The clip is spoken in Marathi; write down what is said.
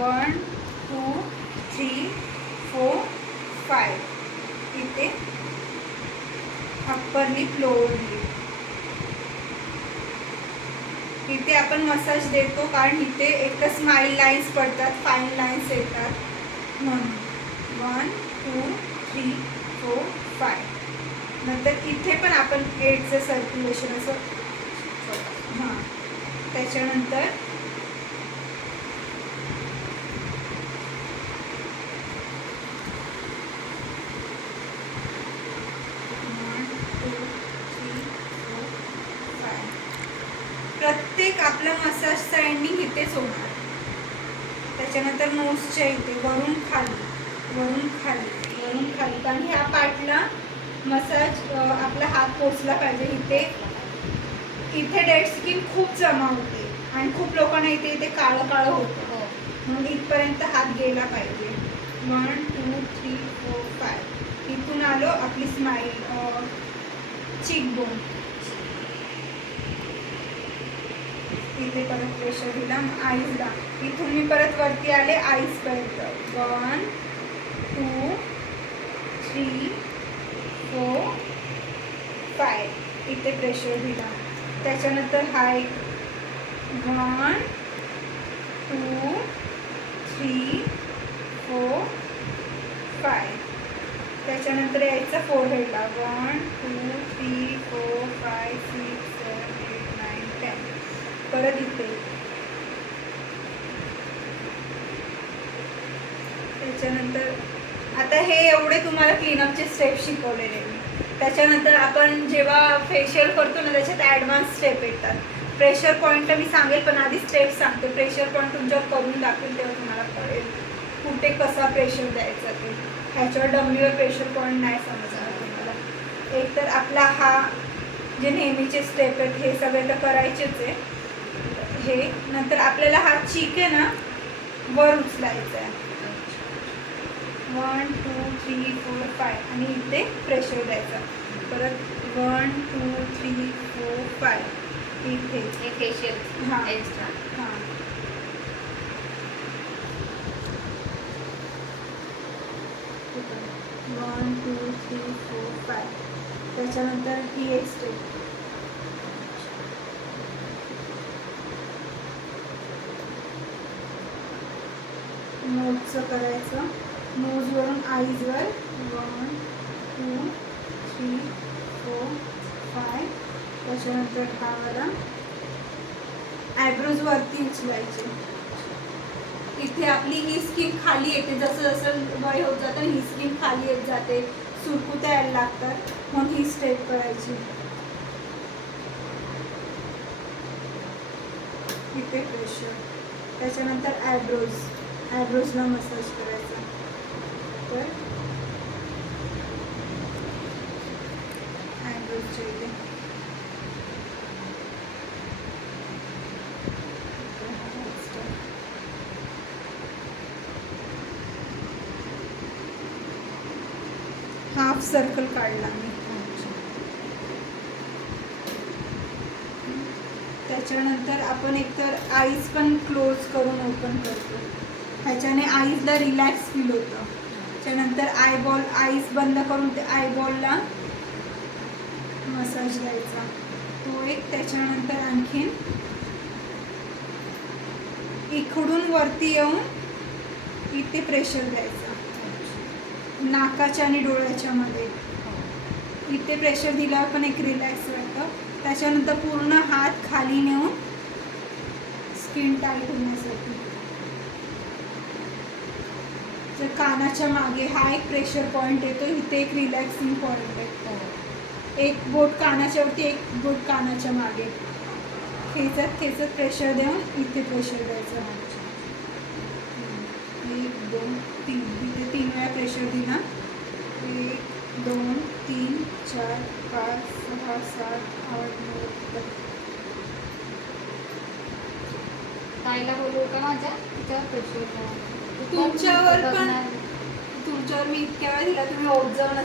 1 2 3 4 5. इथे अप्पर लिप लोअर लिप. इथे आपण मसाज देतो कारण इथे एक तर स्माइल लाईन्स पडतात, फाईन लाईन्स येतात म्हणून. 1 2 3 4 5. नंतर इथे पण आपण एडचं सर्क्युलेशन असं. हां, त्याच्यानंतर प्रत्येक आपला मसाजचा एंडिंग इथेच होणार. त्याच्यानंतर नोजच्या इथे वरून खाली, वरून खाली, वरून खाली, कारण ह्या पार्टला मसाज आपला हात पोचला पाहिजे. इथे डेड स्किन खूप जमा होते आणि खूप लोकांना इथे काळं काळं होतं, म्हणून इथपर्यंत हात गेला पाहिजे. 1 2 3 4 5. इथून आलो आपली स्माईल, चीक बोन. इथे परत प्रेशर दिला आईजला. इथून मी परत वरती आले आईजपर्यंत. 1 2 3 4 5. इथे प्रेशर दिला. त्याच्यानंतर हा एक 1 2 3 4 5. त्याच्यानंतर यायचा फोरहेडला 1 2 3 4 5 6 7 8 9 10. परत इथे. त्याच्यानंतर आता हे एवढे तुम्हाला क्लीनअपचे स्टेप शिकवलेले मी. त्याच्यानंतर आपण जेव्हा फेशियल करतो ना त्याच्यात ॲडव्हान्स स्टेप येतात. प्रेशर पॉईंट मी सांगेल, पण आधी स्टेप सांगते. प्रेशर पॉईंट तुमच्यावर करून दाखवेल तेव्हा तुम्हाला कळेल कुठे कसा प्रेशर द्यायचा ते. ह्याच्यावर डम्मीवर प्रेशर पॉईंट नाही समजणार तुम्हाला. एक तर आपला हा जे नेहमीचे स्टेप आहेत हे सगळे तर करायचेच आहे. हे नंतर आपल्याला हा चीक आहे ना वर उचलायचा आहे. 1 2 3 4 5 आणि इथे प्रेशर द्यायचा. परत 1 2 3 4 5 इथे फेशियल. हां एक्स्ट्रा. हां. 1 2 3 4 5. त्याच्यानंतर ही एक स्टेप. नोजचं करायचं. नोजवरून आईजवर 1 2 3 4 5. त्याच्यानंतर हा वाला ॲब्रोज वरती उचलायचे. इथे आपली ही स्किन खाली येते. जसं जसं वय होत जातं ही स्किन खाली येत जाते, सुरकुत्या यायला लागतात, मग ही स्टेप करायची. इथे प्रेशर. त्याच्यानंतर ॲब्रोजला मसाज करायचा. तर ॲब्रोजच्या इथे हाफ सर्कल काढला मी. त्याच्यानंतर आपण एकतर आईज पण क्लोज करून ओपन करतो. ह्याच्याने आईजला रिलॅक्स फील होतं. त्याच्यानंतर आयबॉल, आईज बंद करून ते आयबॉलला मसाज द्यायचा तो एक. त्याच्यानंतर आणखीन इकडून वरती येऊन इथे प्रेशर द्यायचा नाकाच्या आणि डोळ्याच्या मध्ये. इथे प्रेशर दिल्यावर पण एक रिलॅक्स वाटतं. त्याच्यानंतर पूर्ण हात खाली नेऊन स्किन टाईट होण्यासाठी. जर कानाच्या मागे हा एक प्रेशर पॉईंट येतो, इथे एक रिलॅक्सिंग पॉईंट आहे. एक बोट कानाच्या वरती, एक बोट कानाच्या मागे. खेचत खेचत प्रेशर देऊन इथे प्रेशर द्यायचं. 1 2 3. इथे 3 वेळा प्रेशर दिला. 1 2 3 4 5 6 7 8 9 10. ताईला बोलू का माझ्या तिच्यावर प्रेशर तुमच्यावर पण, तुमच्यावर मी इतक्या वेळा दिला, तुम्ही ओढ जाऊन